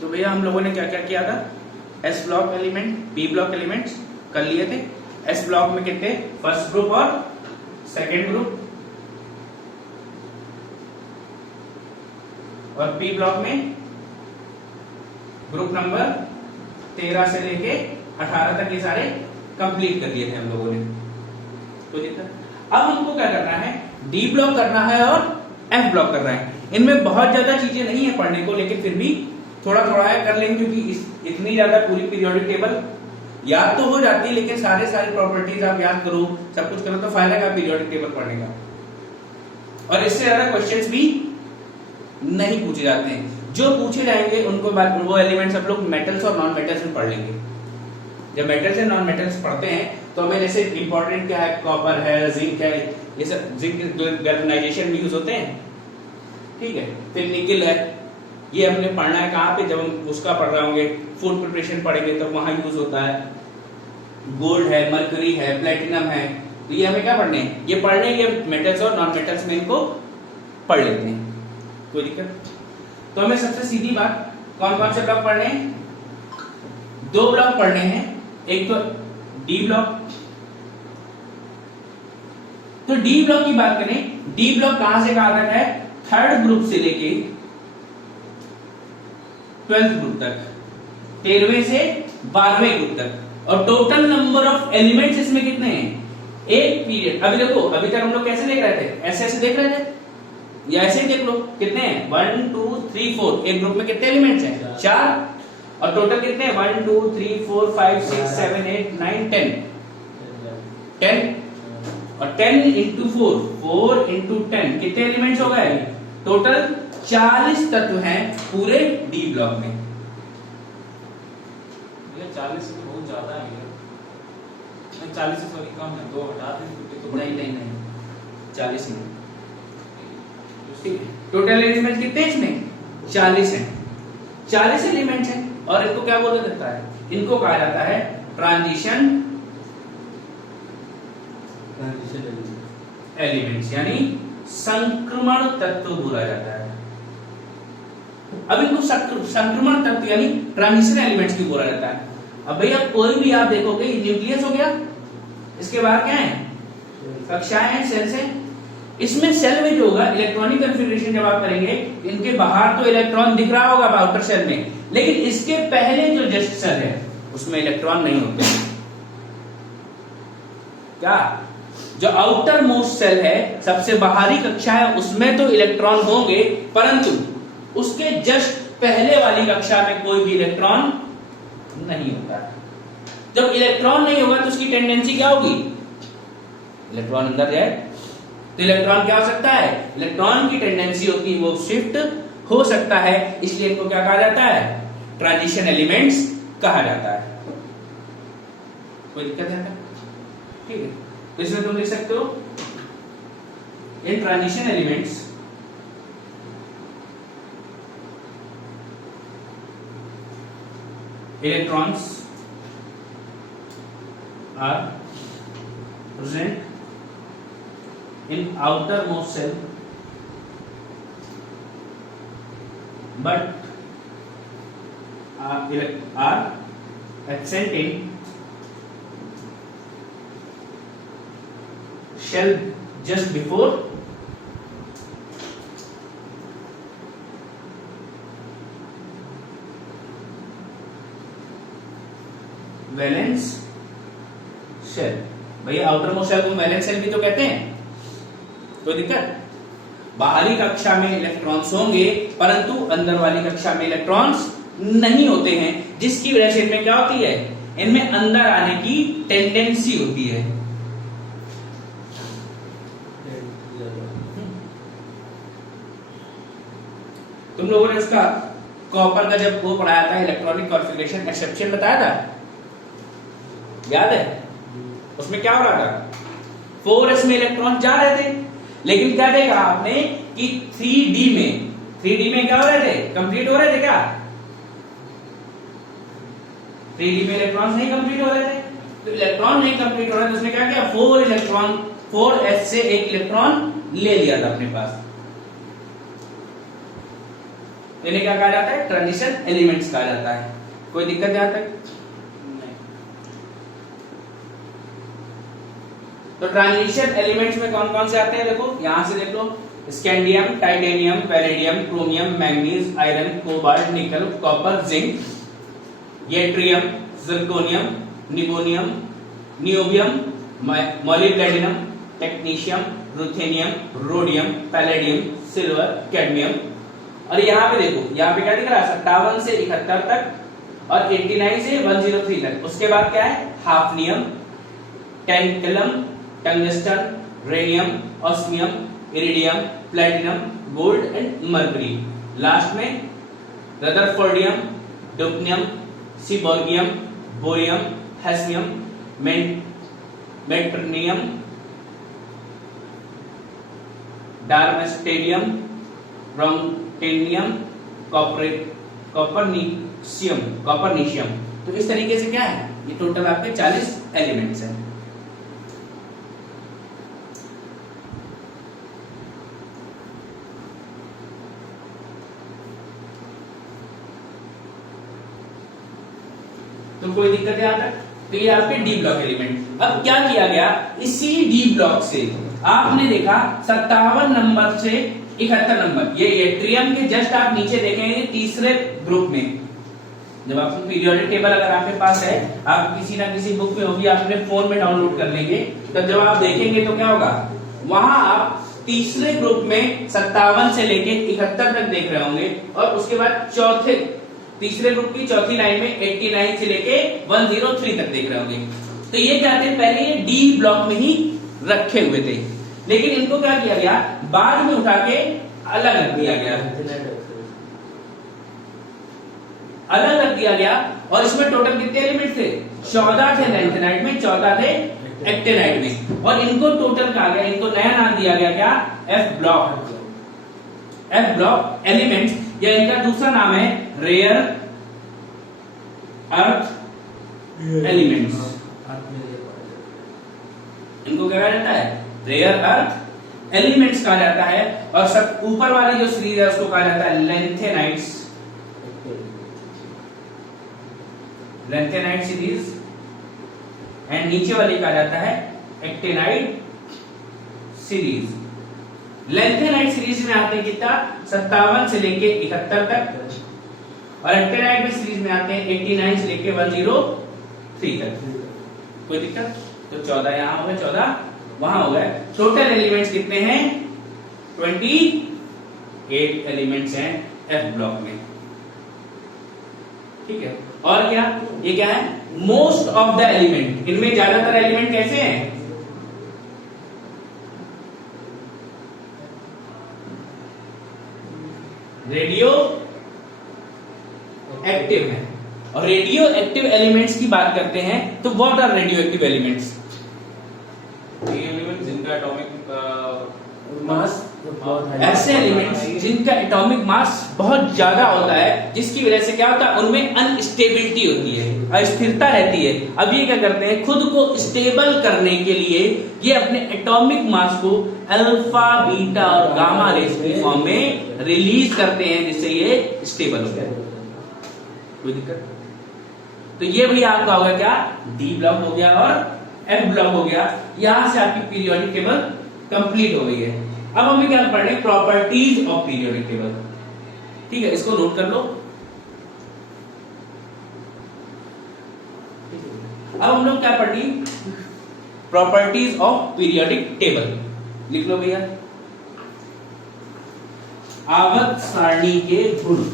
तो भैया हम लोगों ने क्या क्या किया था, S block element, B block elements कर लिए थे। एस ब्लॉक में कितने, फर्स्ट ग्रुप और सेकेंड ग्रुप, और बी ब्लॉक में ग्रुप नंबर 13 से लेके 18 तक ये सारे कंप्लीट कर लिए थे हम लोगों ने। तो अब हमको क्या करना है, डी ब्लॉक करना है और एफ ब्लॉक करना है। इनमें बहुत ज्यादा चीजें नहीं है पढ़ने को, लेकिन फिर भी थोड़ा थोड़ा है, कर लेंगे, क्योंकि इतनी ज्यादा पूरी पीरियोडिक टेबल याद तो हो जाती है, लेकिन सारी प्रॉपर्टीज आप याद करो, सब कुछ करो, तो फायदा क्या पीरियोडिक टेबल पढ़ने का। और इससे ज्यादा क्वेश्चंस भी नहीं पूछे जाते हैं। जो पूछे जाएंगे उनको वो एलिमेंट्स सब लोग मेटल्स और नॉन मेटल्स में पढ़ लेंगे। जब मेटल्स एंड नॉन मेटल्स पढ़ते हैं तो हमें जैसे इंपॉर्टेंट क्या है, कॉपर है, जिंक है, ये सब जिंक गैल्वेनाइजेशन में यूज होते हैं, ठीक है। फिर निकल है, ये हमने पढ़ना है कहाँ पे, जब हम उसका पढ़ रहे होंगे, फूड प्रिपरेशन पढ़ेंगे तो वहां यूज होता है। गोल्ड है, मरकरी है, प्लेटिनम है, तो ये हमें क्या पढ़ने हैं, ये पढ़ने के मेटल्स और नॉन मेटल्स में इनको पढ़ लेते हैं, कोई दिक्कत। तो हमें सबसे सीधी बात, कौन कौन से ब्लॉक पढ़ने हैं, 2 ब्लॉक पढ़ने हैं। एक तो डी ब्लॉक, तो डी ब्लॉक की बात करें, डी ब्लॉक कहां से कहां तक है, 3rd ग्रुप से लेके 12th ग्रुप तक, 13वें से 12वें ग्रुप तक। और टोटल नंबर ऑफ एलिमेंट्स इसमें कितने हैं, एक पीरियड। अभी देखो, अभी तक हम लोग कैसे देख रहे थे, ऐसे देख रहे थे, या ऐसे ही देख लो, कितने हैं, 1 2 3 4, एक ग्रुप में कितने एलिमेंट्स हैं, 4, और टोटल कितने हैं, 1 2 3 4 5 6 7 8 9 10, 10, और 10 into 4, 4 into 10, कितने एलिमेंट्स हो गए, टोटल 40 तत्व हैं पूरे डी ब्लॉक में। 40 से बहुत ज्यादा है, 40 से सॉरी कम है, 2 हटा दें तो नहीं 40 नहीं, ठीक है। टोटल एलिमेंट कितने हैं इसमें, 40 हैं, 40 एलिमेंट्स हैं। और इनको क्या बोला जाता है, इनको कहा जाता है ट्रांजिशन एलिमेंट्स, यानी संक्रमण तत्व बोला जाता है। अब इनको संक्रमण तत्व यानी ट्रांजिशन एलिमेंट्स क्यों बोला जाता है। अब भैया कोई भी आप देखोगे, न्यूक्लियस हो गया, इसके बाद क्या है, कक्षाएं हैं, सेल्स हैं। इसमें सेल में जो होगा इलेक्ट्रॉनिक कन्फिग्रेशन जब आप करेंगे, इनके बाहर तो इलेक्ट्रॉन दिख रहा होगा आउटर सेल में, लेकिन इसके पहले जो जस्ट सेल है उसमें इलेक्ट्रॉन नहीं होते। क्या, जो आउटर मोस्ट सेल है, सबसे बाहरी कक्षा है, उसमें तो इलेक्ट्रॉन होंगे, परंतु उसके जस्ट पहले वाली कक्षा में कोई भी इलेक्ट्रॉन नहीं होता। जब इलेक्ट्रॉन नहीं होगा तो उसकी टेंडेंसी क्या होगी, इलेक्ट्रॉन अंदर जाए, तो इलेक्ट्रॉन क्या हो सकता है, इलेक्ट्रॉन की टेंडेंसी होती है वो शिफ्ट हो सकता है, इसलिए इनको क्या कहा जाता है, ट्रांजिशन एलिमेंट्स कहा जाता है। कोई दिक्कत है, ठीक है। तो इसमें तुम लिख सकते हो, इन transition elements electrons are present in outermost cell but are absent in shell just before valence shell. भैया आउटर मोस्ट शेल को वैलेंस शेल भी तो कहते हैं, कोई दिक्कत। बाहरी कक्षा में इलेक्ट्रॉन्स होंगे, परंतु अंदर वाली कक्षा में इलेक्ट्रॉन्स नहीं होते हैं, जिसकी वजह से इनमें क्या होती है, इनमें अंदर आने की टेंडेंसी होती है। तुम लोगों ने उसका कॉपर का जब वो पढ़ाया था, इलेक्ट्रॉनिक कॉन्फ़िगरेशन एक्सेप्शन बताया था, याद है, उसमें क्या हो रहा था, 4s में इलेक्ट्रॉन जा रहे थे, लेकिन क्या देखा आपने कि 3d में क्या हो रहे थे, कंप्लीट हो रहे थे क्या, 3d में इलेक्ट्रॉन्स नहीं कंप्लीट हो रहे थे। तो इलेक्ट्रॉन नहीं कंप्लीट हो रहे थे, उसने क्या किया, 4s से एक इलेक्ट्रॉन ले लिया था अपने पास। इन्हें क्या कहा जाता है? ट्रांजिशन एलिमेंट्स कहा जाता है। कोई दिक्कत यहां तक? तो ट्रांजिशन एलिमेंट्स में कौन कौन से आते हैं? देखो यहां से देख लो, scandium, titanium, palladium, chromium, manganese, iron, cobalt, nickel, copper, zinc, yttrium, zirconium, niobium, niobium, molybdenum, technetium, ruthenium, rhodium, palladium, silver, cadmium. और यहाँ पे देखो, यहाँ पे क्या दिख रहा है? 57 से 71 तक और 89 से 103 तक। उसके बाद क्या है? Hafnium, tantalum, tungsten, radium, osmium, iridium, platinum, gold and mercury. Last में रदरफोर्डियम, डुप्नियम, सीबोर्गियम, बोरियम, हेस्मियम, मेटर्नियम, डार्मस्टेडियम, ब्रोंटेनियम, कॉपरनीशियम। तो इस तरीके से क्या है? ये टोटल आपके 40 एलिमेंट्स हैं। तो कोई दिक्कत है यहां तक? तो ये आपके डी ब्लॉक एलिमेंट। अब क्या किया गया? इसी डी ब्लॉक से आपने देखा 57 नंबर से 71 नंबर, ये येट्रियम के जस्ट आप नीचे देखेंगे तीसरे ग्रुप में। जब आप पीरियोडिक टेबल अगर आपके पास है, आप किसी ना किसी बुक में होगी, आप अपने फोन में डाउनलोड कर लेंगे, तब जब आप देखेंगे तो क्या होगा? वहां आप तीसरे ग्रुप में 57 से लेके 71 तक देख रहे होंगे, और उसके बाद तीसरे ग्रुप की चौथी लाइन में 89 से लेके 103 तक देख रहे होंगे। तो ये क्या थे? पहले ये डी ब्लॉक में ही रखे हुए थे, लेकिन इनको क्या किया गया? बाद में उठा के अलग रख दिया गया, अलग रख दिया गया। और इसमें टोटल कितने एलिमेंट थे? 14 थे लैंथेनाइड में, 14 थे एक्टिनाइड में, और इनको टोटल कहा गया, इनको नया नाम दिया गया क्या? F block. F block elements, या इनका दूसरा नाम है रेयर अर्थ एलिमेंट्स। इनको क्या कहा जाता है? रेयर अर्थ एलिमेंट्स कहा जाता है। और सब ऊपर वाली जो सीरीज है उसको कहा जाता है लैंथेनाइड्स, लैंथेनाइड सीरीज, एंड नीचे वाली कहा जाता है एक्टिनाइड सीरीज। लैंथेनाइड सीरीज में आते हैं कितना? 57 से लेके 71 तक, और एक्टिनाइड में सीरीज में आते हैं 89 से लेके 103 तक। कोई दिक्कत? तो 14 यहां हो गए, 14 वहां हो गए। टोटल एलिमेंट्स कितने हैं? 28 एलिमेंट्स हैं एफ ब्लॉक में। ठीक है। और क्या? ये क्या है? Most of the element. इनमें ज्यादातर एलिमेंट कैसे हैं? रेडियो एक्टिव है। और रेडियो एक्टिव एलिमेंट्स की बात करते हैं तो what are radioactive elements? Element जिनका एटॉमिक मास ऐसे एलिमेंट्स जिनका एटॉमिक मास बहुत ज्यादा होता है, जिसकी वजह से क्या होता है? उनमें अनस्टेबिलिटी होती है, अस्थिरता रहती है। अब ये क्या करते हैं? खुद को स्टेबल करने के लिए ये अपने एटॉमिक मास को अल्फा, बीटा और गामा रेस की फॉर्म में रिलीज करते हैं, जिससे ये स्टेबल हो जाए। कोई दिक्कत? तो ये भी आपका होगा क्या? डी ब्लॉक हो गया और एफ ब्लॉक हो गया। यहां से आपकी पीरियोडिक टेबल कंप्लीट हो गई है। अब हमें क्या पढ़ने? Properties of periodic table. ठीक है, इसको नोट कर लो। अब हम लोग क्या पढ़नी? Properties of periodic table. लिख लो भैया, आवर्त सारणी के गुण।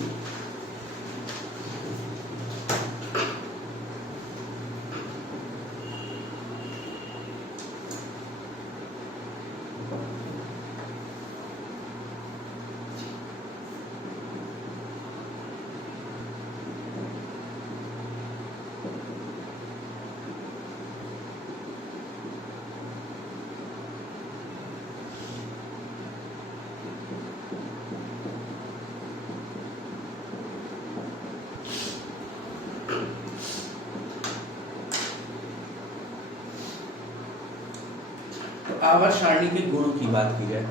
आवर्त सारणी के गुणों की बात की जाए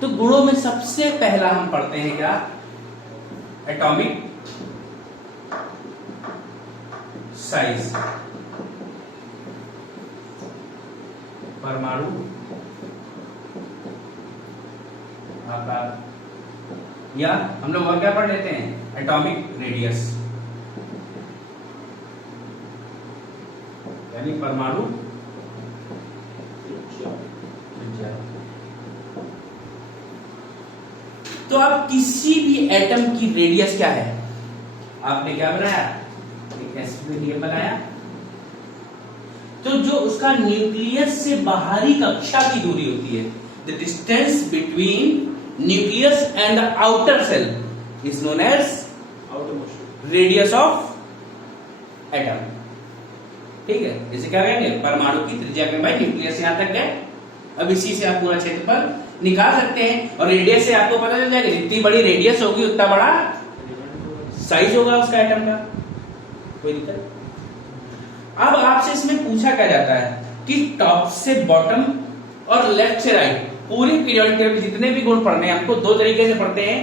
तो गुणों में सबसे पहला हम पढ़ते हैं क्या? एटॉमिक साइज, परमाणु आकार, या हम लोग और क्या पढ़ लेते हैं, एटॉमिक रेडियस, यानी परमाणु त्रिज्या। तो अब किसी भी एटम की रेडियस क्या है, आपने क्या बनाया, एक एस्पिरियम बनाया, तो जो उसका न्यूक्लियस से बाहरी कक्षा की दूरी होती है, the distance between nucleus and the outer shell is known as radius of atom. ठीक है, जैसे क्या कहेंगे, परमाणु की त्रिज्या के भाई न्यूक्लियस से यहां तक गए, अब इसी से आप पूरा क्षेत्रफल निकाल सकते हैं, और रेडियस से आपको पता चल जाएगा जितनी बड़ी रेडियस होगी उतना बड़ा साइज होगा उसका एटम का। कोई दिक्कत? अब आपसे इसमें पूछा क्या जाता है कि टॉप से बॉटम और लेफ्ट से राइट पूरी पीरियोडिक टेबल जितने भी गुण पढ़ने हैं हमको दो तरीके से पढ़ते हैं,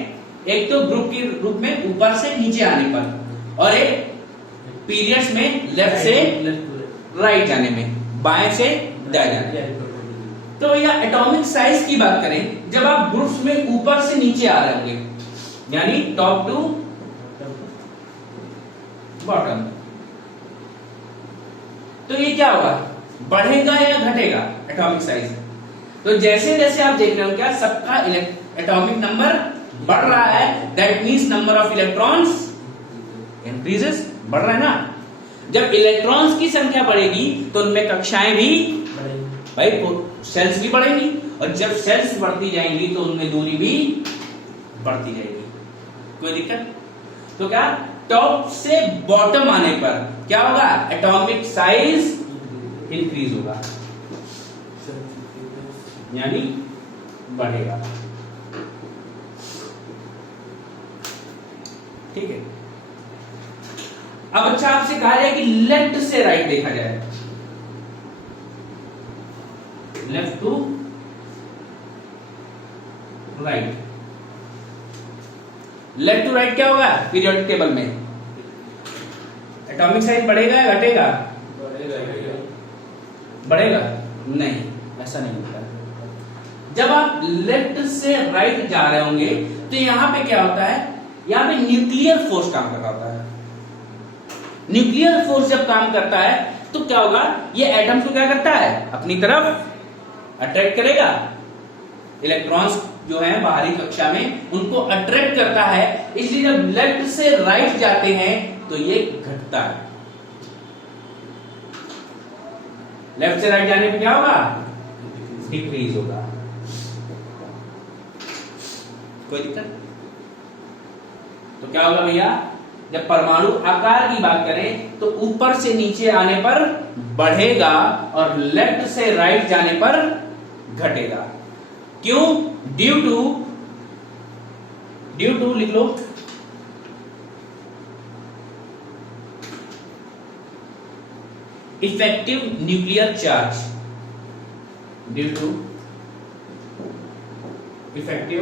एक तो ग्रुप के रूप में ऊपर से नीचे आने पर, और एक पीरियड्स में लेफ्ट से राइट जाने में, बाएं से दाएं जाने में। तो भैया एटॉमिक साइज की बात करें, जब आप ग्रुप्स में ऊपर से नीचे आ रहे होंगे, यानी टॉप टू बॉटम, तो ये क्या होगा, बढ़ेगा या घटेगा एटॉमिक साइज? तो जैसे जैसे आप देख रहे हो क्या सबका एटॉमिक नंबर बढ़ रहा है, that means number of electrons increases, बढ़ रहा है ना। जब इलेक्ट्रॉन्स की संख्या बढ़ेगी तो उनमें कक्षाएं भी भाई, सेल्स भी बढ़ेंगी, और जब सेल्स बढ़ती जाएंगी तो उनमें दूरी भी बढ़ती जाएगी। कोई दिक्कत? तो क्या टॉप से बॉटम आने पर क्या होगा, एटॉमिक साइज इंक्रीज होगा, यानी बढ़ेगा। ठीक है, अब अच्छा आपसे कहा जाए कि लेफ्ट से राइट देखा जाए, left to right, left to right क्या होगा पीरियोडिक टेबल में, एटॉमिक साइज बढ़ेगा या घटेगा? बढ़ेगा? नहीं, ऐसा नहीं होता। जब आप लेफ्ट से राइट जा रहे होंगे तो यहां पे क्या होता है, यहां पे न्यूक्लियर फोर्स काम कर रहा होता है। न्यूक्लियर फोर्स जब काम करता है तो क्या होगा, ये एटम्स को क्या करता है, अपनी तरफ अट्रैक्ट करेगा, इलेक्ट्रॉन्स जो है बाहरी कक्षा में उनको अट्रैक्ट करता है, इसलिए जब लेफ्ट से राइट जाते हैं तो ये घटता है। लेफ्ट से राइट जाने पे क्या होगा, डिक्रीज होगा। कोई दिक्कत? तो क्या होगा भैया, जब परमाणु आकार की बात करें तो ऊपर से नीचे आने पर बढ़ेगा और लेफ्ट से राइट जाने पर घटेगा। क्यों? ड्यू टू लिख लो, effective nuclear charge, due to effective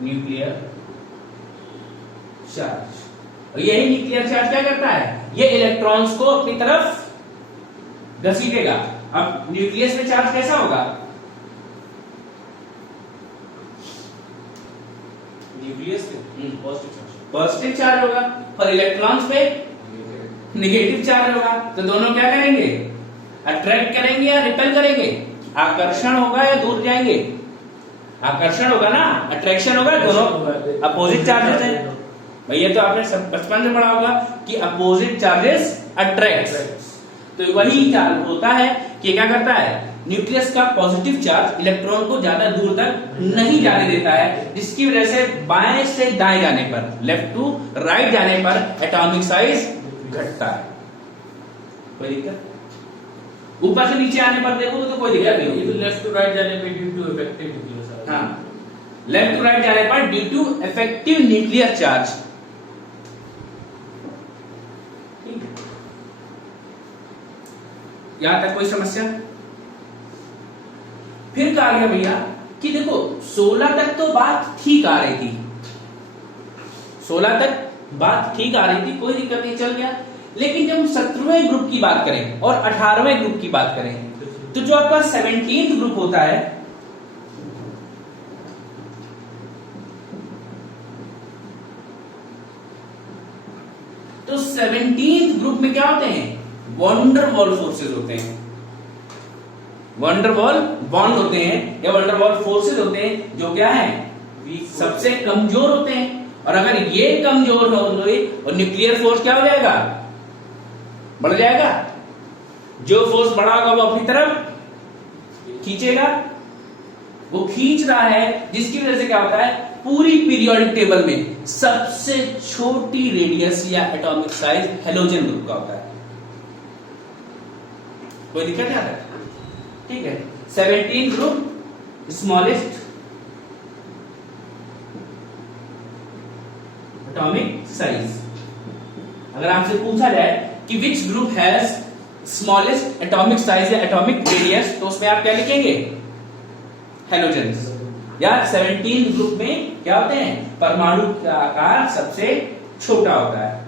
nuclear charge. और यही न्यूक्लियर चार्ज क्या करता है, ये इलेक्ट्रॉन्स को अपनी तरफ घसीटेगा। अब न्यूक्लियस में चार्ज कैसा होगा, न्यूक्लियस पे पॉजिटिव चार्ज होगा, और इलेक्ट्रॉन्स पे नेगेटिव चार्ज होगा। तो दोनों क्या करेंगे, अट्रैक्ट करेंगे या रिपेल करेंगे, आकर्षण होगा या दूर जाएंगे, आकर्षण होगा ना, अट्रैक्शन होगा, दोनों अपोजिट चार्जेस हैं। भैया तो आपने सब बचपन में पढ़ा होगा कि अपोजिट चार्जेस अट्रैक्ट, तो वही चार्ज होता है कि क्या करता है, न्यूक्लियस का पॉजिटिव चार्ज इलेक्ट्रॉन को ज्यादा दूर तक नहीं जाने देता है, जिसकी वजह से बाएं से दाएं जाने पर, लेफ्ट टू राइट जाने पर एटॉमिक साइज घटता है। कोई दिक्कत? ऊपर से नीचे आने पर देखो तो कोई दिक्कत नहीं होगी। लेफ्ट टू राइट जाने पे ड्यू टू इफेक्टिव न्यूक्लियर, हाँ, लेफ्ट टू राइट जाने पर due to effective nuclear charge. यहां तक कोई समस्या? फिर कहा गया भैया कि देखो 16 तक तो बात ठीक आ रही थी, 16 तक बात ठीक आ रही थी, कोई दिक्कत नहीं, चल गया। लेकिन जब हम 17वें ग्रुप की बात करें और 18वें ग्रुप की बात करें, तो जो आपका 17th ग्रुप होता है, तो 17th ग्रुप में क्या होते हैं? वंडरवॉल फोर्सेस होते हैं, वंडरवॉल बॉन्ड होते हैं या वंडरवॉल फोर्सेस होते हैं, जो क्या है? सबसे कमजोर होते हैं। और अगर ये कमजोर हो गए और न्यूक्लियर फोर्स क्या हो जाएगा? बढ़ जाएगा। जो फोर्स बड़ा होगा वो अपनी तरफ खींचेगा, वो खींच रहा है, जिसकी वजह से क्या होता है? पूरी पीरियोडिक टेबल में सबसे छोटी रेडियस या एटॉमिक साइज हेलोजन ग्रुप का होता है। कोई दिक्कत नहीं आता? ठीक है। 17 ग्रुप स्मॉलेस्ट एटॉमिक साइज। अगर आपसे पूछा जाए कि which group has smallest atomic size या एटॉमिक रेडियस, तो उसमें आप क्या लिखेंगे? हेलोजेंस। या 17 ग्रुप में क्या होते हैं? परमाणु का आकार सबसे छोटा होता है।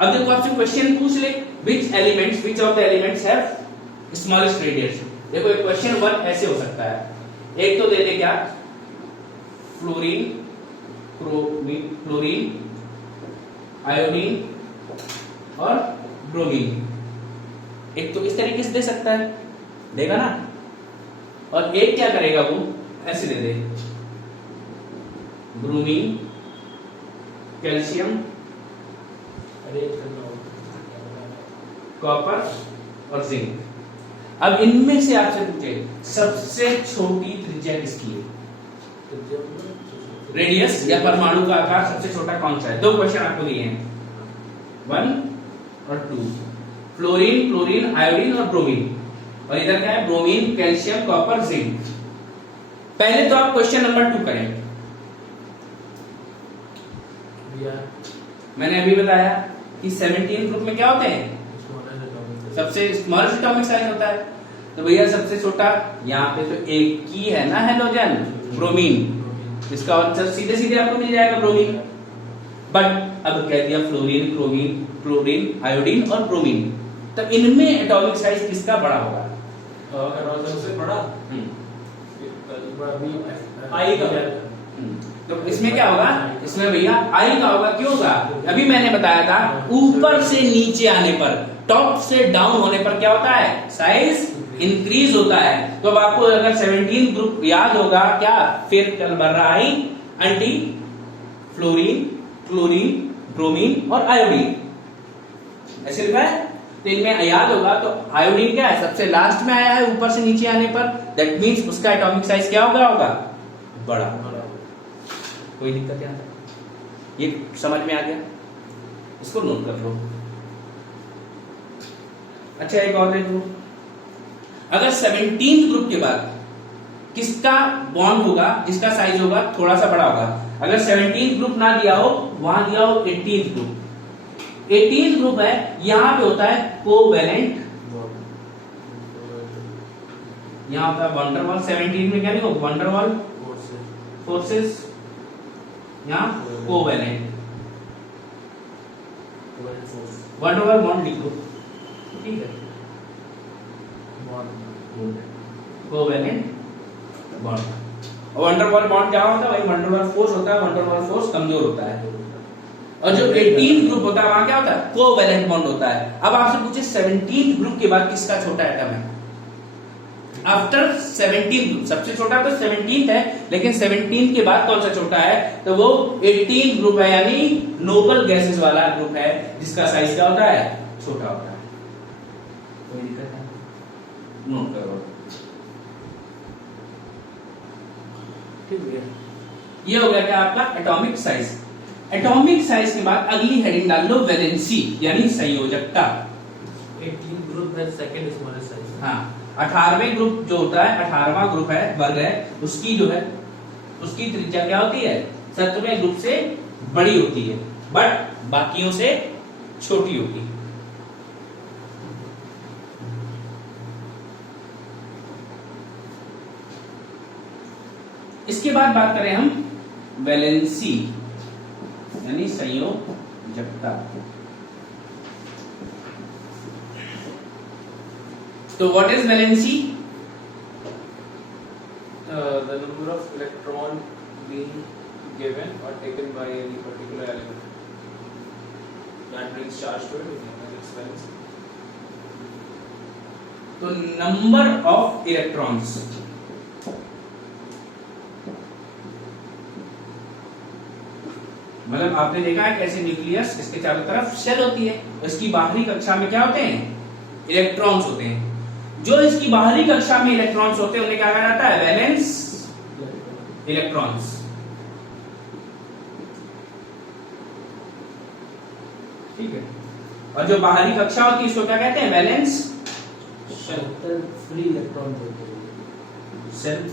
अब देखो आपसे क्वेश्चन पूछ ले, which of the elements have smallest radius. देखो एक क्वेश्चन 1 ऐसे हो सकता है, एक तो दे दे क्या? फ्लोरीन, क्लोरीन, आयोडीन और ब्रोमीन। एक तो इस तरीके से दे सकता है, देगा ना। और एक क्या करेगा, वो ऐसे दे दे, ब्रोमीन, कैल्शियम, कॉपर और जिंक। अब इनमें से आपसे पूछे सबसे छोटी त्रिज्या किसकी है? रेडियस या परमाणु का आकार सबसे छोटा कौन सा है? दो क्वेश्चन आपको दिए हैं, 1 और 2, फ्लोरीन, क्लोरीन, आयोडीन और ब्रोमीन। और इधर क्या है? Bromine, calcium, copper, zinc. पहले तो आप क्वेश्चन नंबर 2 करें। मैंने अभी बताया कि 17 ग्रुप में क्या होते हैं? सबसे स्मॉलेस्ट एटॉमिक साइज होता है। तो भैया सबसे छोटा यहाँ पे तो एक ही है ना हेलोजन, ब्रोमीन। इसका आंसर सीधे सीधे आपको मिल जाएगा, ब्रोमीन। बट अब कह दिया फ्लोरीन, क्लोरीन, आयोडीन और ब्रोमीन। तब इनमें एटॉमिक साइज किसका बड़ा होगा? सबसे बड़ा आई का। तो इसमें क्या होगा? इसमें भैया आई का होगा। क्यों होगा? अभी मैंने बताया था, ऊपर से नीचे आने पर, टॉप से डाउन होने पर क्या होता है? साइज इंक्रीज होता है। तो अब आपको अगर 17 ग्रुप याद होगा क्या? फिर कल बढ़ रहा है एंटी, फ्लोरीन, क्लोरीन, ब्रोमीन और आयोडीन, ऐसे लिखा है। तो इनमें याद होगा तो आयोडीन क्या है? सबसे लास्ट में आया है ऊपर से नीचे आने पर। दैट मीन्स उसका एटॉमिक साइज क्या होगा? बड़ा। कोई दिक्कत नहीं आता? ये समझ में आ गया? इसको नोट कर लो। अच्छा एक और देख लो, अगर 17 ग्रुप के बाद किसका बॉन्ड होगा जिसका साइज होगा थोड़ा सा बड़ा होगा? अगर 17 ग्रुप ना दिया हो, वहां दिया हो 18 ग्रुप। 18 ग्रुप है, यहां पे होता है कोवेलेंट, यहां होता है वंडरवॉल। 17 में क्या लिखो? वंडरवॉल फोर्सेस, यहां कोवेलेंट, वंडरवॉल बॉन्ड लिखो, ठीक है, कोवेलेंट बॉन्ड। और वंडरवॉल बॉन्ड क्या होता है भाई? वंडरवॉल फोर्स होता है। वंडरवॉल फोर्स कमजोर होता है। और जो 18 ग्रुप होता है वहां क्या होता है? कोवेलेंट बॉन्ड होता है। अब आपसे पूछे 17 ग्रुप के बाद किसका छोटा एटम है? आफ्टर 17 ग्रुप सबसे छोटा तो 17 है, लेकिन 17 के बाद कौन सा छोटा है? तो वो 18 ग्रुप है, यानी नोबल गैसेस वाला ग्रुप है, जिसका साइज क्या होता है? छोटा होता है। कोई दिक्कत है? नोट करो। ठीक है, ये हो गया क्या आपका एटॉमिक साइज। एटॉमिक साइज के बाद अगली हेडिंग डाल लो वैलेंसी, यानी संयोजकता। 18 ग्रुप है, सेकंड स्मॉलेस्ट साइज। हाँ, 18वें ग्रुप जो होता है, 18वां ग्रुप है, वर्ग है, उसकी जो है उसकी त्रिज्या क्या होती है? 17वें ग्रुप से बड़ी होती है, बट बाकियों से छोटी होती है। इसके बाद बात करें हम वैलेंसी यानी संयोजकता। तो what is valency? The number of electron being given or taken by any particular element that brings charge to it is known as its valency. तो नंबर ऑफ इलेक्ट्रॉन्स, मतलब आपने देखा है कैसे न्यूक्लियस इसके चारों तरफ शेल होती है, इसकी बाहरी कक्षा में क्या होते हैं? इलेक्ट्रॉन्स होते हैं। जो इसकी बाहरी कक्षा में इलेक्ट्रॉन्स होते हैं उन्हें क्या कहा जाता है? Valence electrons. ठीक है। और जो बाहरी कक्षा होती है इसको क्या कहते हैं? Valence free electron shell.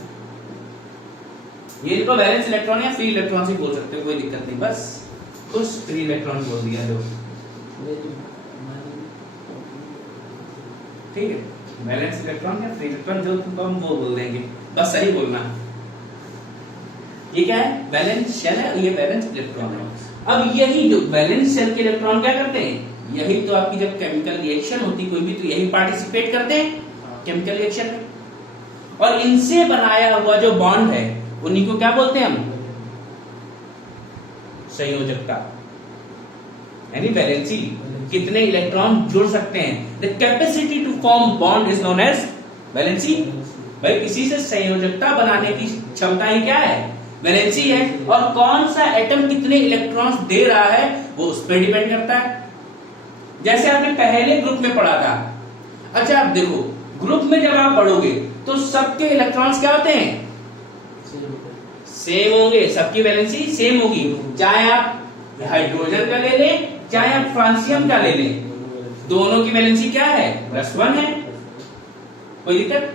ये इनको वैलेंस इलेक्ट्रॉन या फ्री इलेक्ट्रॉन से बोल सकते हो, कोई दिक्कत नहीं, बस कुछ फ्री इलेक्ट्रॉन बोल दिया जो। ठीक है, वैलेंस इलेक्ट्रॉन या फ्री इलेक्ट्रॉन जो तुमको हम वो बोल देंगे, बस सही बोलना। ये क्या है? वैलेंस शेल है और ये वैलेंस इलेक्ट्रॉन है। अब यही जो वैलेंस शेल के इलेक्ट्रॉन क्या करते हैं? यही तो आपकी जब केमिकल रिएक्शन होती कोई भी तो यही पार्टिसिपेट करते हैं केमिकल रिएक्शन में, और इनसे बनाया हुआ जो बॉन्ड है उन्हीं को क्या बोलते हैं हम? संयोजकता यानी वैलेंसी। कितने इलेक्ट्रॉन जुड़ सकते हैं? The capacity to form bond is known as valency. भाई किसी से संयोजकता बनाने की क्षमता ही क्या है? वैलेंसी है। और कौन सा एटम कितने इलेक्ट्रॉन्स दे रहा है वो उस पर डिपेंड करता है। जैसे आपने पहले ग्रुप में पढ़ा था। अच्छा आप देखो, ग्रुप में जब आप पढ़ोगे तो सबके इलेक्ट्रॉन्स क्या होते हैं? सेम होंगे, सबकी वैलेंसी सेम होगी, चाहे आप हाइड्रोजन का ले लें चाहे आप फ्रांसियम का ले लें, दोनों की वैलेंसी क्या है? +1 है, कोई दिक्कत?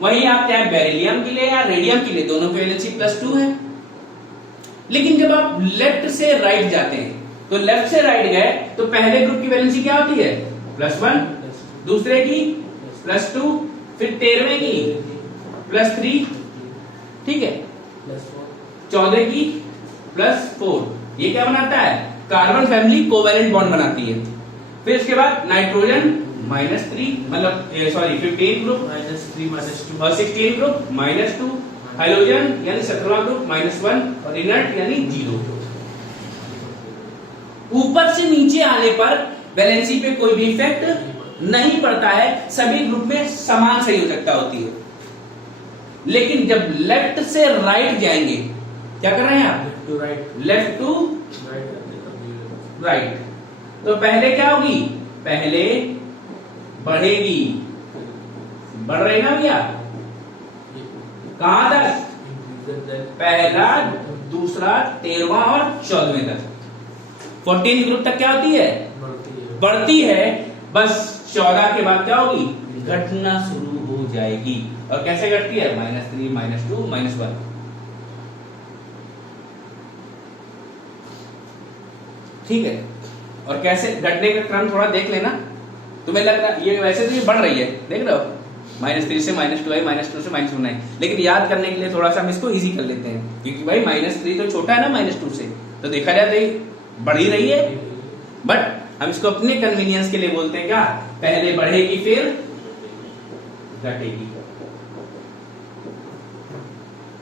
वहीं आप चाहे बेरिलियम की ले या रेडियम की ले, दोनों की वैलेंसी +2 है। लेकिन जब आप लेफ्ट से राइट जाते हैं तो लेफ्ट से राइट गए तो पहले ग्रुप की वैलेंसी क्या होती है? +1, दूसरे की +2, फिर 13वें की +3, ठीक है, 14 की +4। ये क्या बनाता है? कार्बन फैमिली कोवैलेंट बॉन्ड बनाती है। फिर इसके बाद नाइट्रोजन -3, मतलब सॉरी 15 ग्रुप -3 -2 और 16 ग्रुप -2, हाइड्रोजन यानी 17वां ग्रुप -1 और इनर्ट यानी 0। ऊपर से नीचे आने पर वैलेंसी पे कोई भी इफेक्ट नहीं पड़ता है, सभी ग्रुप में समान संयोजकता होती है। लेकिन जब लेफ्ट से राइट जाएंगे, क्या कर रहे हैं आप? To right, left to right, तो पहले क्या होगी? पहले बढ़ेगी, बढ़ रही ना भैया? कहां तक? पहला, दूसरा, 13वां और 14वें तक। 14 ग्रुप तक क्या होती है? बढ़ती है। बस 14 के बाद क्या होगी? घटना शुरू हो जाएगी। और कैसे घटती है? -3, -2, -1। ठीक है। और कैसे घटने का क्रम थोड़ा देख लेना, तुम्हें लग रहा ये वैसे तो ये बढ़ रही है, देख रहे हो, -3 से -2 है, -2 से -1 है, लेकिन याद करने के लिए थोड़ा सा हम इसको इजी कर लेते हैं, क्योंकि भाई -3 तो छोटा है ना -2 से, तो देखा जाए तो ये बढ़ ही रही है। बट हम इसको अपने कन्वीनियंस के लिए बोलते हैं क्या? पहले बढ़ेगी फिर घटेगी।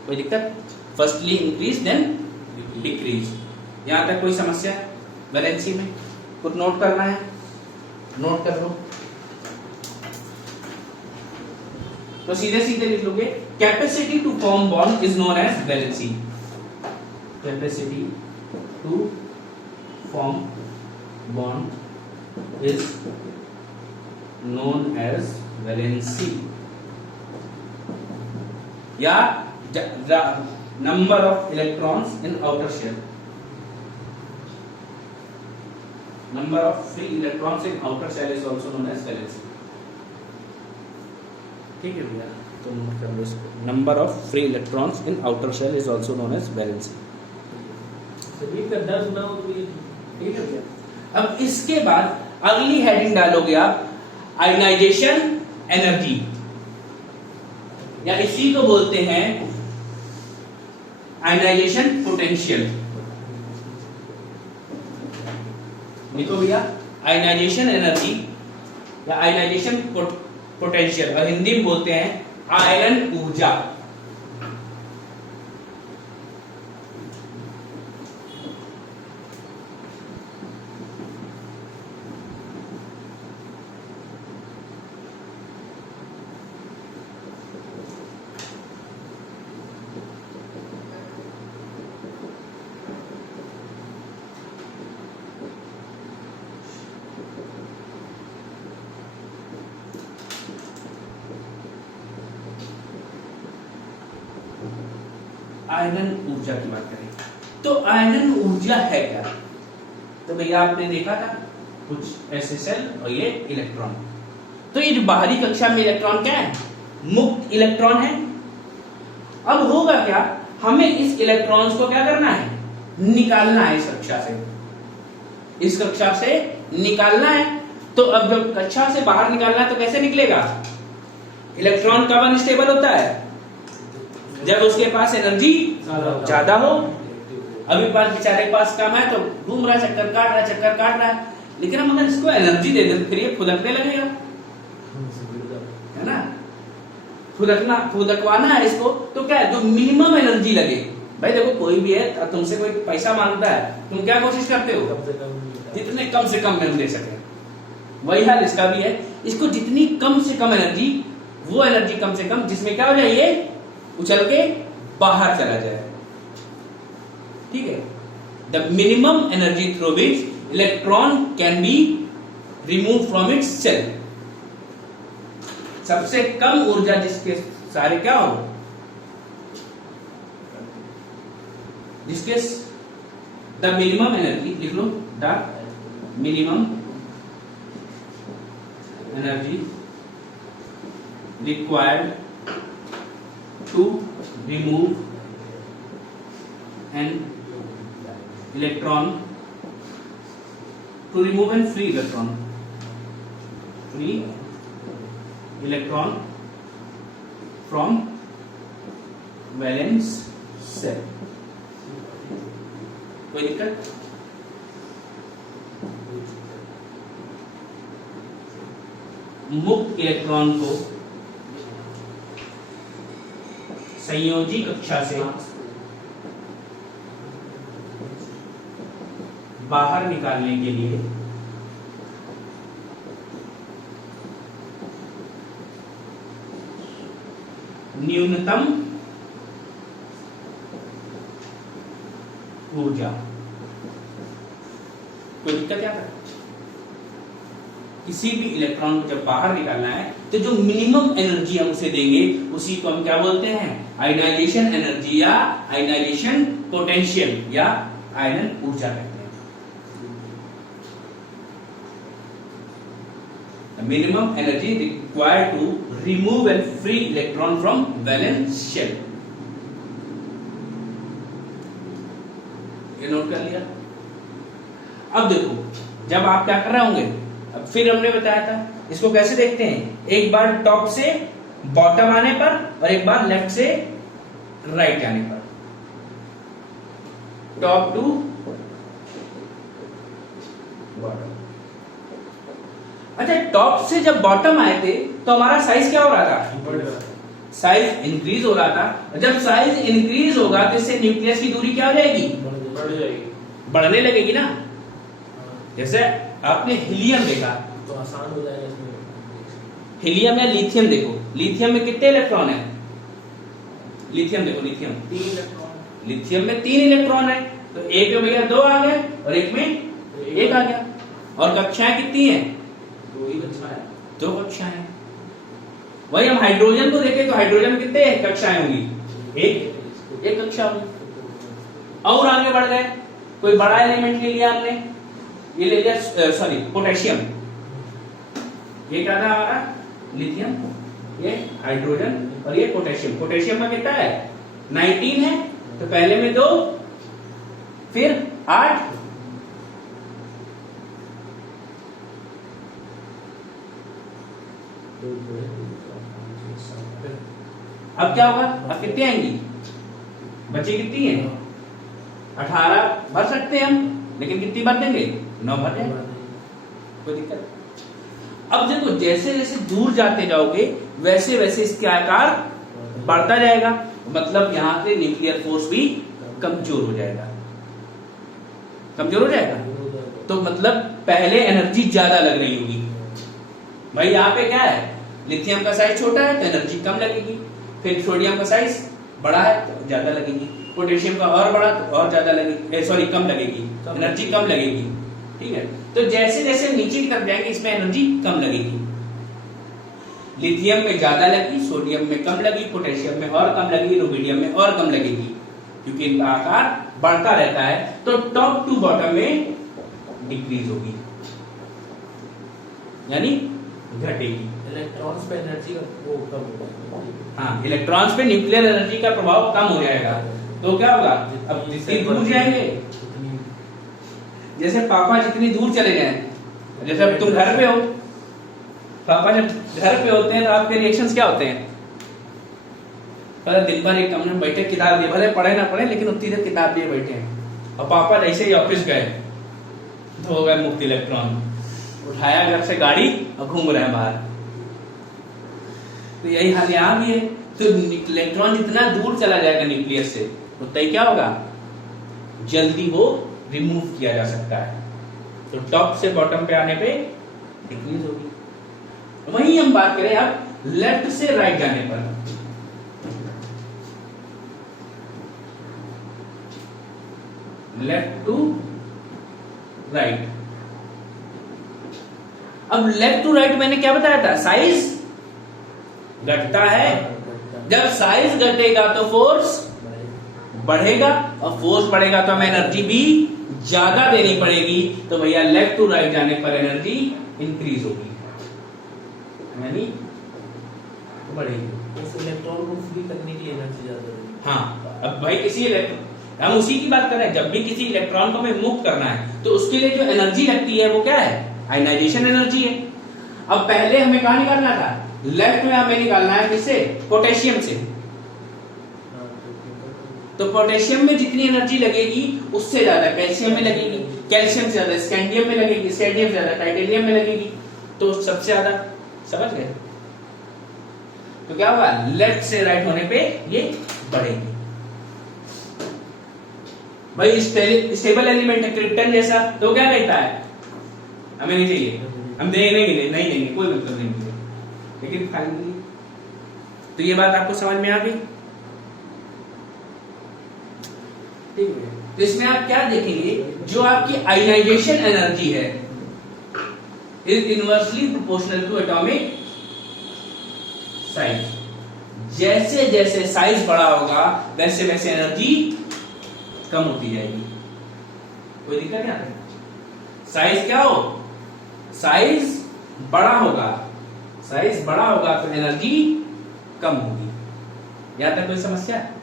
कोई दिक्कत? Firstly increase then decrease. यहां तक कोई समस्या है वैलेंसी में? कुछ नोट करना है? नोट कर लो। तो सीधे सीधे लिख लोगे, capacity to form bond is known as valency. Capacity to form bond is known as valency, या number of electrons in outer shell. Number of free electrons in outer shell is also known as valency। ठीक है भैया, तो note कर लो इसको। Number of free electrons in outer shell is also known as valency। सभी का 10 ना हो तो ये ठीक है भैया। अब इसके बाद अगली हेडिंग डालोगे आप आयनाइजेशन एनर्जी, या इसी को बोलते हैं आयनाइजेशन पोटेंशियल, लिखो भैया आयनाइजेशन एनर्जी या आयनाइजेशन पोटेंशियल, और हिंदी में बोलते हैं आयरन ऊर्जा। आयरन ऊर्जा की बात करें तो आयरन ऊर्जा है क्या? तो भैया आपने देखा था कुछ ऐसे सेल और ये इलेक्ट्रॉन, तो ये जो बाहरी कक्षा में इलेक्ट्रॉन क्या है? मुक्त इलेक्ट्रॉन है। अब होगा क्या, हमें इस इलेक्ट्रॉन्स को क्या करना है? निकालना है इस कक्षा से, इस कक्षा से निकालना है। तो अब जब कक्षा से बाहर निकालना है तो कैसे निकलेगा? इलेक्ट्रॉन कब अनस्टेबल होता है? जब उसके पास एनर्जी ज्यादा हो। अभी पास बेचारे के पास कम है तो घूम रहा, चक्कर काट रहा है, लेकिन हम अगर इसको एनर्जी दे दें फिर ये फुदकने लगेगा, है ना? फुदकवाना है इसको तो क्या है, जो मिनिमम एनर्जी लगे। भाई देखो कोई भी है, तुमसे कोई पैसा मांगता है, तुम क्या कोशिश करते हो? जितने कम से कम में दे सके। वही हाल इसका भी है, इसको जितनी कम से कम एनर्जी, वो एनर्जी कम से कम जिसमें क्या हो जाए, ये उछल के बाहर चला जाए। ठीक है, the minimum energy through which electron can be remove from its shell. सबसे कम ऊर्जा जिसके सारे क्या हो, जिसके द मिनिमम एनर्जी, लिख लो the minimum energy required to remove an electron, to remove an free electron from valence shell। कोई दिक्कत? मुक्त इलेक्ट्रॉन को संयोजी कक्षा से बाहर निकालने के लिए न्यूनतम ऊर्जा, कोई दिक्कत क्या है? किसी भी इलेक्ट्रॉन को जब बाहर निकालना है तो जो मिनिमम एनर्जी हम उसे देंगे उसी को हम क्या बोलते हैं? आयनाइजेशन एनर्जी या आयनाइजेशन पोटेंशियल या आयरन ऊर्जा कहते हैं। Minimum energy required to remove an free electron from valence shell. ये नोट कर लिया। अब देखो जब आप क्या कर रहे होंगे, अब फिर हमने बताया था इसको कैसे देखते हैं, एक बार टॉप से बॉटम आने पर और एक बार लेफ्ट से राइट जाने पर। Top to bottom. अच्छा, टॉप से जब बॉटम आए थे तो हमारा साइज क्या हो रहा था? साइज इंक्रीज हो रहा था। जब साइज इंक्रीज होगा तो इससे न्यूक्लियस की दूरी क्या हो जाएगी? बढ़ जाएगी, बढ़ने लगेगी ना। जैसे आपने हीलियम देखा तो आसान हो जाएगा इसमें। हीलियम या लिथियम देखो, लिथियम में कितने इलेक्ट्रॉन है? लिथियम देखो, लिथियम 3 इलेक्ट्रॉन, लिथियम में 3 इलेक्ट्रॉन है, तो एक में भैया 2 आ गए और एक में 1 आ गया। और कक्षाएं कितनी है? 2 ही कक्षा है। 2 कक्षाएं। वही हम हाइड्रोजन को देखें तो हाइड्रोजन में कितने कक्षाएं होंगी? एक कक्षा होगी। और आगे बढ़ गए, कोई बड़ा एलिमेंट ले लिया हमने, ये ले लिया सॉरी पोटेशियम। ये क्या था हमारा? लिथियम, ये हाइड्रोजन और ये पोटेशियम। पोटेशियम का कितना है? 19 है, तो पहले में 2 फिर 8, अब क्या होगा? अब कितनी आएंगी? बची कितनी है? 18 भर सकते हैं हम, लेकिन कितनी भर देंगे? 9 भर देंगे, कोई दिक्कत नहीं। अब देखो जैसे जैसे दूर जाते जाओगे वैसे वैसे इसका आकार बढ़ता जाएगा, मतलब यहाँ पे न्यूक्लियर फोर्स भी कमजोर हो जाएगा, कमजोर हो जाएगा। तो मतलब पहले एनर्जी ज्यादा लग रही होगी भाई। यहाँ पे क्या है, लिथियम का साइज छोटा है तो एनर्जी कम लगेगी, फिर सोडियम का साइज बड़ा है तो ज्यादा लगेगी, पोटेशियम का और बड़ा तो और ज्यादा लगेगी, सॉरी कम लगेगी, एनर्जी कम लगेगी, ठीक है। तो जैसे जैसे नीचे की तरफ जाएंगे इसमें एनर्जी कम लगेगी, लिथियम में ज्यादा लगी, सोडियम में कम लगी, पोटेशियम में और कम लगी, रुबिडियम में और कम लगेगी, क्योंकि इनका आकार बढ़ता रहता है। तो टॉप टू बॉटम में डिक्रीज होगी, यानी घटेगी। इलेक्ट्रॉन्स पे एनर्जी का वो कम होगा। हाँ, इलेक्ट्रॉन्स पे न्यूक्लियर एनर्जी का प्रभाव कम हो जाएगा। तो क्या होगा, अब जितनी दूर जाएंगे, जैसे पापा जितनी दूर चले जाएं, जैसे अब तुम घर पे हो, पापा जब घर पे होते हैं तो आपके रिएक्शंस क्या होते हैं? पहले दिन भर एक कमरे में बैठे किताब लिए, भले पढ़े ना पढ़े लेकिन उतनी देर किताब लिए बैठे हैं, और पापा जैसे ही ऑफिस गए तो हो गए मुफ्त इलेक्ट्रॉन, उठाया घर से गाड़ी और घूम रहे हैं बाहर। तो यही हाल यहाँ भी है। तो इलेक्ट्रॉन जितना दूर चला जाएगा न्यूक्लियस से उतना ही क्या होगा, जल्दी वो रिमूव किया जा सकता है। तो टॉप से बॉटम पे आने पे डिक्रीज होगी। वहीं हम बात करें अब लेफ्ट से राइट जाने पर, लेफ्ट टू राइट। अब लेफ्ट टू राइट मैंने क्या बताया था, साइज घटता है। जब साइज घटेगा तो फोर्स बढ़ेगा, और फोर्स बढ़ेगा तो हमें एनर्जी भी ज्यादा देनी पड़ेगी। तो भैया लेफ्ट टू राइट जाने पर एनर्जी इंक्रीज होगी, यानी बढ़ेगी। इस इलेक्ट्रॉन को फ्री करने की एनर्जी ज्यादा है। हाँ, अब भाई किसी इलेक्ट्रॉन, हम उसी की बात कर रहे हैं, जब भी किसी इलेक्ट्रॉन को हमें मुक्त करना है तो उसके लिए जो एनर्जी लगती है वो क्या है, आयनाइजेशन एनर्जी है। अब पहले हमें कहां निकालना था, लेफ्ट में हमें निकालना है किससे, पोटेशियम से। तो पोटेशियम में जितनी एनर्जी लगेगी उससे ज्यादा कैल्शियम में लगेगी, कैल्शियम से ज्यादा स्कैंडियम में लगेगी, स्कैंडियम से ज्यादा टाइटेनियम में लगेगी, तो सबसे ज्यादा, समझ गए। तो क्या होगा, लेफ्ट से राइट होने पे ये बढ़ेगी। भाई स्टेबल एलिमेंट है क्रिप्टन जैसा, तो क्या कहता है, हमें नहीं चाहिए, हम देंगे नहीं देंगे, कोई मतलब नहीं मुझे, लेकिन खाएंगे। तो ये बात आपको समझ में आ गई, ठीक है। तो इसमें आप क्या देखेंगे, जो आपकी आयनाइजेशन एनर्जी है is inversely proportional to atomic size. जैसे जैसे साइज बड़ा होगा वैसे वैसे एनर्जी कम होती जाएगी, कोई दिक्कत नहीं आती। साइज क्या हो, साइज बड़ा होगा, साइज बड़ा होगा तो एनर्जी कम होगी। यहां तक कोई समस्या है?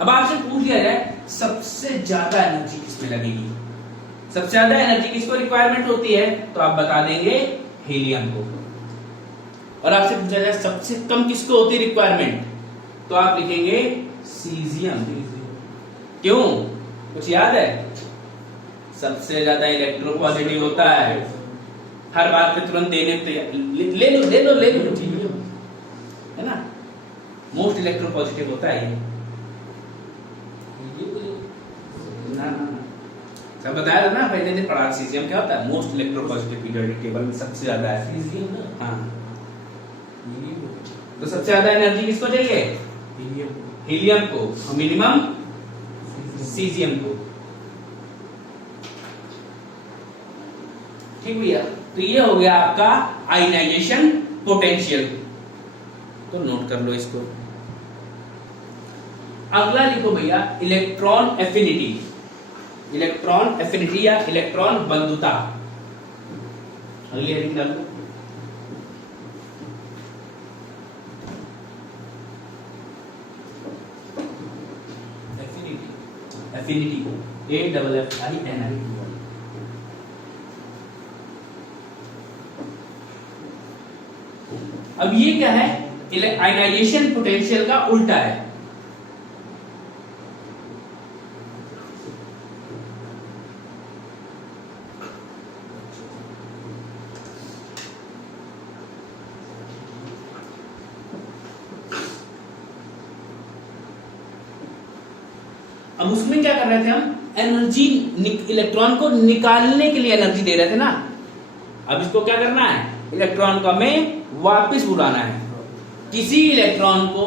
अब आपसे पूछ लिया जाए सबसे ज्यादा एनर्जी किसमें लगेगी, सबसे ज्यादा एनर्जी किसको रिक्वायरमेंट होती है, तो आप बता देंगे हीलियम को। और आपसे पूछा जाए सबसे कम किसको होती है रिक्वायरमेंट, तो आप लिखेंगे सीजियम। क्यों, कुछ याद है? सबसे ज्यादा इलेक्ट्रोपॉजिटिव होता है, हर बात पे तुरंत देने ले लो है ना, मोस्ट इलेक्ट्रोपॉजिटिव होता है ये ना। सब बताया था ना पहले से पढ़ा, सीजियम क्या होता है, मोस्ट इलेक्ट्रोपॉजिटिव पीरियोडिक टेबल में सबसे ज्यादा है सीजियम ना। हाँ, तो सबसे ज्यादा एनर्जी किसको चाहिए, हीलियम को, और मिनिमम सीजियम को, ठीक भैया। तो ये हो गया आपका आयनाइजेशन पोटेंशियल, तो नोट कर लो इसको। अगला लिखो भैया इलेक्ट्रॉन एफिनिटी, इलेक्ट्रॉन एफिनिटी या इलेक्ट्रॉन बंधुता। अगली हेडिंग डाल दो, एफिनिटी को AFFINITY। अब ये क्या है, आयनाइजेशन पोटेंशियल का उल्टा है। अब उसमें क्या कर रहे थे हम, एनर्जी, इलेक्ट्रॉन को निकालने के लिए एनर्जी दे रहे थे ना। अब इसको क्या करना है, इलेक्ट्रॉन को हमें वापस बुलाना है। किसी इलेक्ट्रॉन को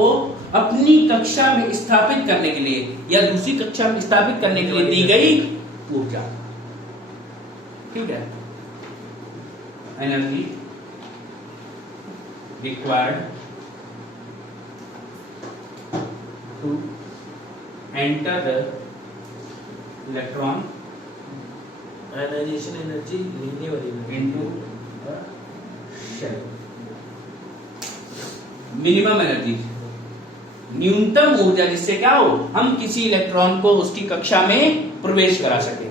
अपनी कक्षा में स्थापित करने के लिए या दूसरी कक्षा में स्थापित करने के लिए दी गई ऊर्जा, ठीक है, energy required to enter the electron ionization energy लेने वाली into a shell, minimum energy, न्यूनतम ऊर्जा जिससे क्या हो, हम किसी इलेक्ट्रॉन को उसकी कक्षा में प्रवेश करा सके।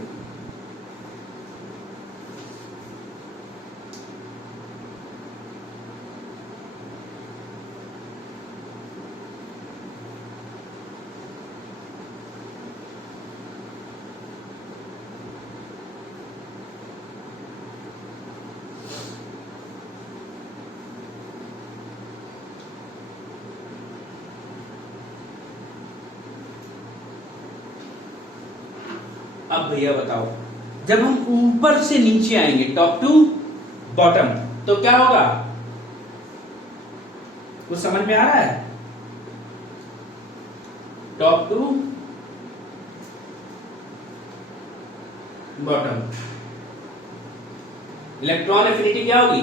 अब भैया बताओ, जब हम ऊपर से नीचे आएंगे, टॉप टू बॉटम, तो क्या होगा, कुछ समझ में आ रहा है? Top to bottom, electron affinity क्या होगी?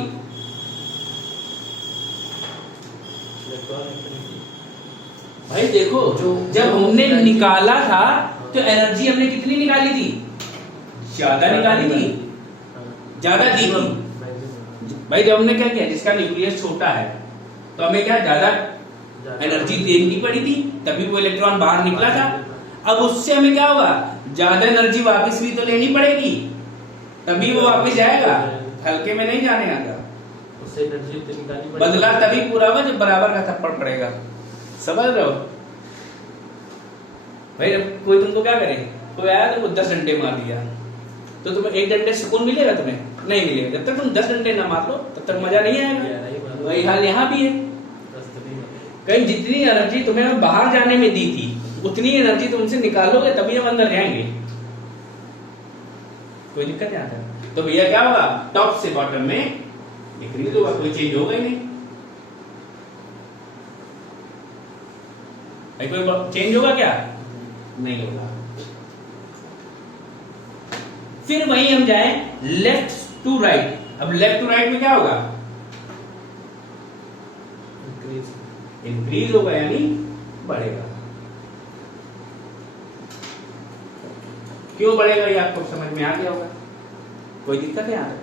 इलेक्ट्रॉन एफिनिटी भाई देखो, जब हमने निकाला था तो एनर्जी हमने कितनी निकाली थी? ज्यादा निकाली थी, ज्यादा दी थी। भाई जब हमने क्या किया, जिसका न्यूक्लियस छोटा है तो हमें क्या ज्यादा एनर्जी देनी पड़ी थी, तभी वो इलेक्ट्रॉन बाहर निकला था। अब उससे हमें क्या होगा, ज्यादा एनर्जी वापस भी तो लेनी पड़ेगी, तभी वो वापस जाएगा, हल्के में नहीं जाने आएगा। उससे एनर्जी तो निकालनी पड़ेगी, बदला तभी पूरा होगा जब बराबर का थप्पड़ पड़ेगा। समझ रहे हो भाई? कोई तुमको क्या करे, कोई आया तुमको 10 डंडे मार दिया तो तुम्हें 1 डंडे से सुकून मिलेगा? तुम्हें नहीं मिलेगा। जब तक तुम 10 डंडे ना मार लो तब तक मजा नहीं आएगा। वही हाल यहाँ भी है। कहीं जितनी एनर्जी तुम्हें बाहर जाने में दी थी उतनी एनर्जी तुमसे निकालोगे तभी हम अंदर जाएंगे। कोई दिक्कत नहीं आता। तो भैया क्या होगा, टॉप से बॉटम में डिक्रीज होगा, कोई चेंज होगा ही नहीं। कोई चेंज होगा क्या? नहीं होगा। फिर वहीं हम जाए लेफ्ट टू राइट। अब लेफ्ट टू राइट में क्या होगा, इंक्रीज होगा यानी बढ़ेगा। क्यों बढ़ेगा ये आपको समझ में आ गया होगा। कोई दिक्कत है यहाँ?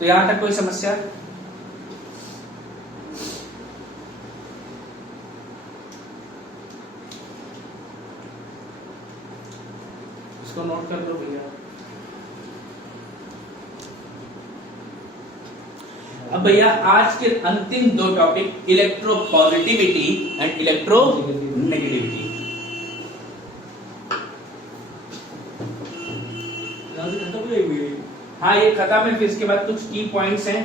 तो यहां तक कोई समस्या? इसको नोट कर लो भैया। अब भैया आज के अंतिम 2 topic, electro positivity and electro negativity. हाँ ये खत्म है। फिर इसके बाद कुछ की पॉइंट्स हैं।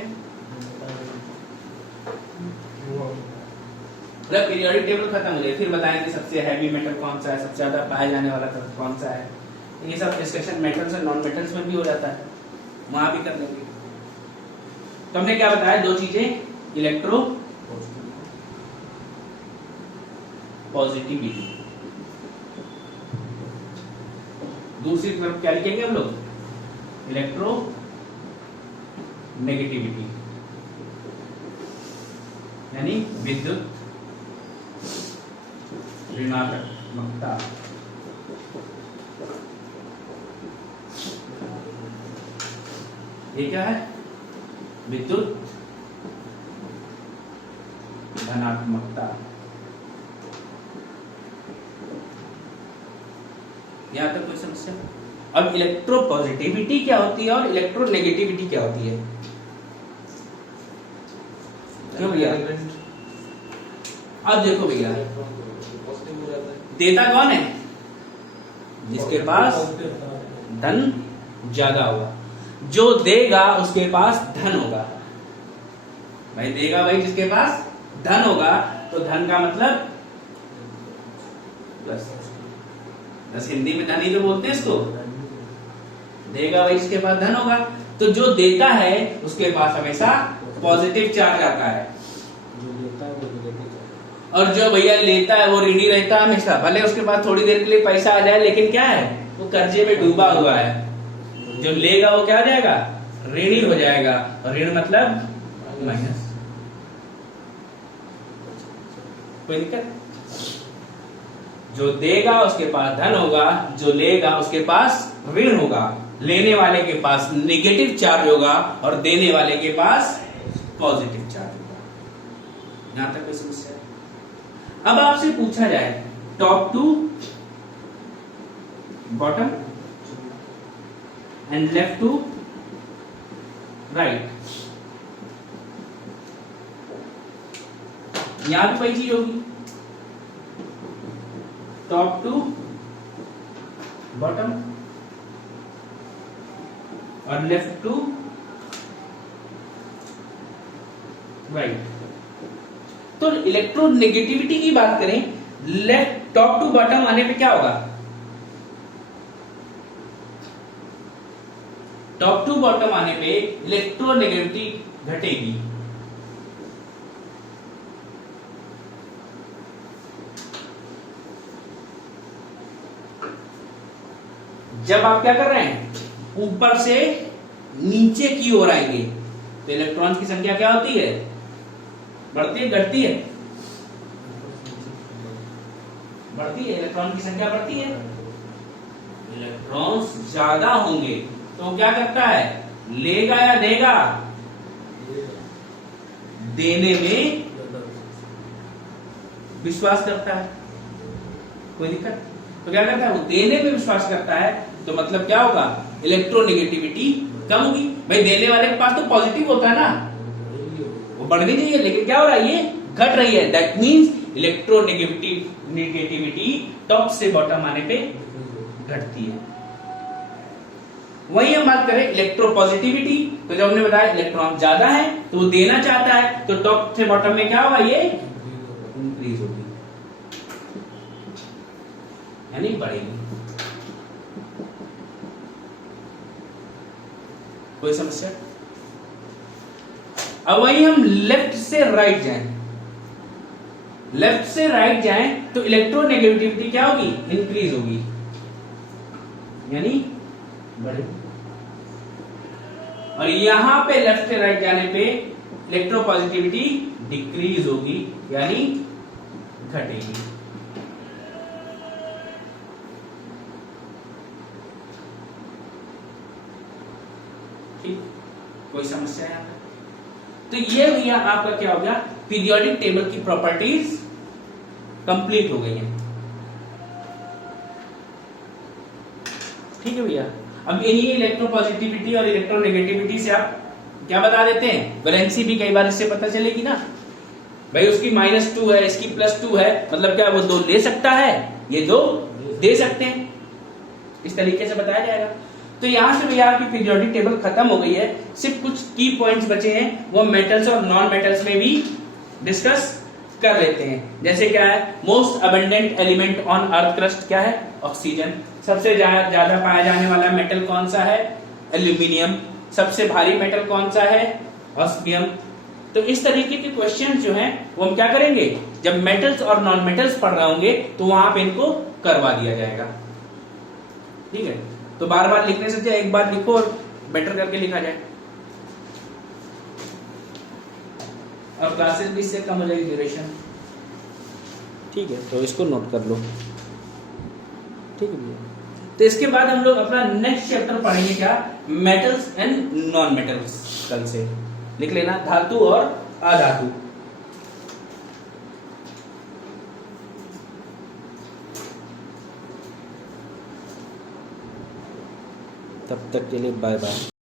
मतलब पीरियोडिक टेबल खत्म हो जाए फिर बताएंगे सबसे हैवी मेटल कौन सा है, सबसे ज्यादा पाया जाने वाला कौन सा है। ये सब डिस्कशन मेटल्स और नॉन मेटल्स में भी हो जाता है, वहां भी कर लेंगे। तो हमने क्या बताया, 2 चीजें, इलेक्ट्रो पॉजिटिविटी, दूसरी तरफ क्या लिखेंगे हम लोग, इलेक्ट्रो नेगेटिविटी, यानी विद्युत ऋणात्मकता। ये क्या है, विद्युत धनात्मकता। यहां तक कोई समस्या? अब इलेक्ट्रो पॉजिटिविटी क्या होती है और इलेक्ट्रो नेगेटिविटी क्या होती है? क्यों भैया? अब देखो भैया, देता कौन है, जिसके पास धन ज्यादा होगा। जो देगा उसके पास धन होगा। भाई देगा भाई जिसके पास धन होगा, तो धन का मतलब प्लस। बस हिंदी में धन ही तो बोलते हैं इसको। देगा भाई जिसके पास धन होगा, तो जो देता है उसके पास हमेशा पॉजिटिव चार्ज आता है, जो लेता है वो नेगेटिव चार्ज। और जो भैया लेता है वो ऋणी रहता है हमेशा। भले उसके पास थोड़ी देर के लिए पैसा आ जाए, लेकिन क्या है, वो कर्जे में डूबा हुआ है। जो लेगा वो क्या हो जाएगा, ऋणी हो जाएगा। और ऋण मतलब माइनस। कोई दिक्कत? जो देगा उसके पास धन होगा, जो लेगा उसके पास ऋण होगा। लेने वाले के पास नेगेटिव चार्ज होगा और देने वाले के पास पॉजिटिव चार्ज होगा। यहां तक कोई समस्या है? अब आपसे पूछा जाए top to bottom and left to right, यहां भी वही चीज होगी। टॉप टू बॉटम और लेफ्ट टू राइट। तो इलेक्ट्रोनेगेटिविटी की बात करें, लेफ्ट टॉप टू बॉटम आने पे क्या होगा? टॉप टू बॉटम आने पे इलेक्ट्रोनेगेटिविटी घटेगी। जब आप क्या कर रहे हैं, ऊपर से नीचे की ओर आएंगे, तो इलेक्ट्रॉन्स की संख्या क्या होती है, बढ़ती है घटती है? बढ़ती है। इलेक्ट्रॉन की संख्या बढ़ती है। इलेक्ट्रॉन्स ज्यादा होंगे तो क्या करता है, लेगा या देगा? देने में विश्वास करता है। कोई दिक्कत? तो क्या करता है, वो देने में विश्वास करता है। तो मतलब क्या होगा, इलेक्ट्रोनेगेटिविटी कम होगी। भाई देने वाले के पास तो पॉजिटिव होता है ना, वो बढ़नी चाहिए, लेकिन क्या हो रहा है, ये घट रही है। दैट मीन्स इलेक्ट्रोनेगेटिविटी टॉप से बॉटम आने पे घटती है। वही हम बात करें इलेक्ट्रोपॉजिटिविटी, तो जब हमने बताया इलेक्ट्रॉन ज्यादा है तो वो देना चाहता है, तो टॉप से बॉटम में क्या होगा, ये इंक्रीज होगी, यानी बढ़ेगी। कोई समस्या? अब वही हम लेफ्ट से राइट जाएं, लेफ्ट से राइट जाएं तो इलेक्ट्रोनेगेटिविटी क्या होगी, इंक्रीज होगी, यानी बढ़ेगी। और यहां पे लेफ्ट से राइट जाने पे इलेक्ट्रोपॉजिटिविटी डिक्रीज होगी, यानी घटेगी। ठीक, कोई समस्या है? तो ये भैया आपका क्या हो गया, पीरियोडिक टेबल की प्रॉपर्टीज कंप्लीट हो गई हैं। ठीक है भैया। अब इन्हीं इलेक्ट्रोपॉजिटिविटी और इलेक्ट्रोनेगेटिविटी से आप क्या बता देते हैं, वैलेंसी भी कई बार इससे पता चलेगी ना। भाई उसकी -2 है, इसकी +2 है, मतलब क्या वो 2 ले सकता है, ये 2 दे सकते हैं, इस तरीके से बताया जाएगा। तो यहां से भैया आपकी पीरियोडिक टेबल खत्म हो गई है। सिर्फ कुछ की पॉइंट्स बचे हैं, वो मेटल्स और नॉन मेटल्स में भी डिस्कस कर लेते हैं। जैसे क्या है, most abundant element on earth crust क्या है, ऑक्सीजन। सबसे ज्यादा पाया जाने वाला मेटल कौन सा है, एल्यूमिनियम। सबसे भारी मेटल कौन सा है, ऑस्मियम। तो इस तरीके के क्वेश्चन जो हैं वो हम क्या करेंगे, जब मेटल्स और नॉन मेटल्स पढ़ रहे होंगे तो वहां पे इनको करवा दिया जाएगा। ठीक है, तो बार बार लिखने से एक बार लिखो और बेटर करके लिखा जाए, और क्लासेस भी इससे कम हो जाएगी ड्यूरेशन। ठीक है, तो इसको नोट कर लो। ठीक है भैया। तो इसके बाद हम लोग अपना नेक्स्ट चैप्टर पढ़ेंगे क्या, मेटल्स एंड नॉन मेटल्स। कल से लिख लेना, धातु और अधातु। तब तक के लिए बाय बाय।